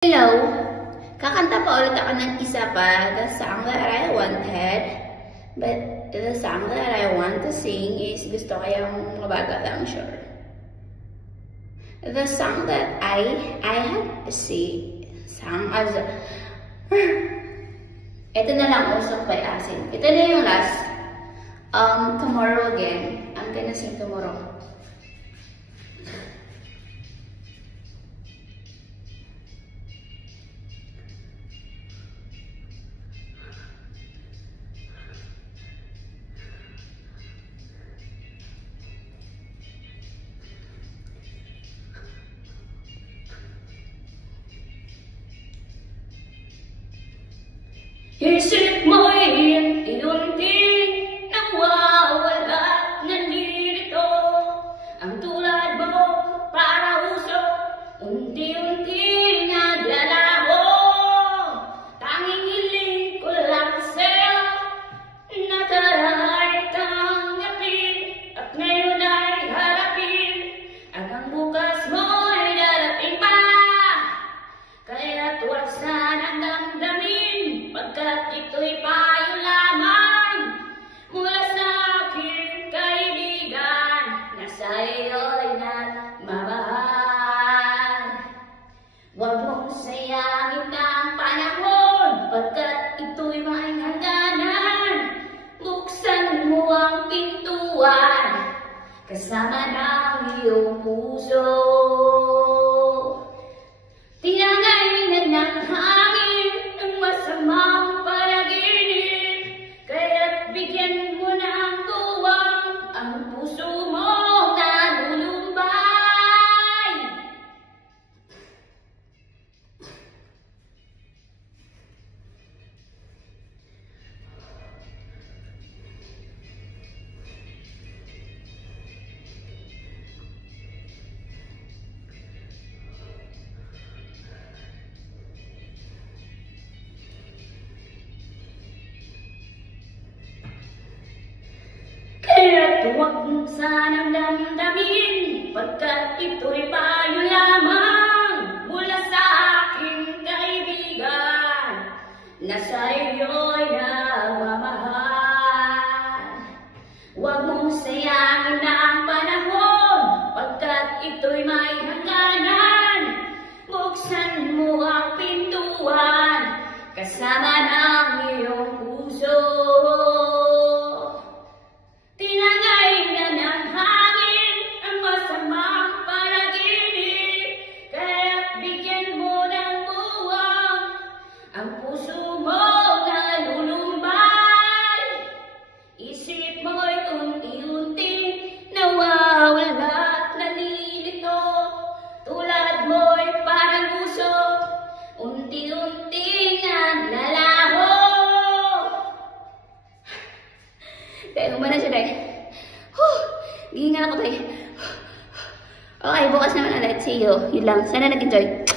Hello! Kakanta pa ulit ako ng isa pa, the song that I wanted. But the song that I want to sing is gusto ko yung mabagal lang, sure. The song that I had to sing as ito na lang, Usok by Asin. Ito na yung last. Tomorrow again. I'm gonna sing tomorrow. Isip mo'y unti-unti nawawala, nandito ang tulad mo para usok, unti-unti naglalaho. Tanging hiling ko lang sa'yo na taray tanggapin, at ngayon ay harapin hanggang bukas mo'y darating pa. Kaya't huwag sanang damdamin, pagkat ito'y payo lamang mula sa aking kaibigan na sa'yo'y nagmamahal. Huwag mong sayangin ang panahon, pagkat ito'y may hangganan. Buksan mo ang pintuan kasama ng iyong puso. Tinangay ng hangin ang masamang panaginip, kaya't bigyan mo ng tuwang ang puso mo na lulumbay. Kaya't huwag mong sanang damdamin, pagkat ito'y payo lamang mula sa aking kaibigan na sa'yo'y nagmamahal. Huwag mong sayangin ang panahon, pagkat ito'y may hangganan. Buksan mo ang pintuan kasama ng iyong puso. Tinangay na ng hangin ang masamang panaginip, kaya't bigyan mo ng buwang ang puso mo na lulumbay. Isip mo'y unti-unti nawawala at nalilito, tulad mo'y parang usok, unti-unti naglalaho. Tayo mo na siya, Day. Gihingan ako, Day. Okay, bukas naman ulit. See you. Yun lang. Sana nag-enjoy.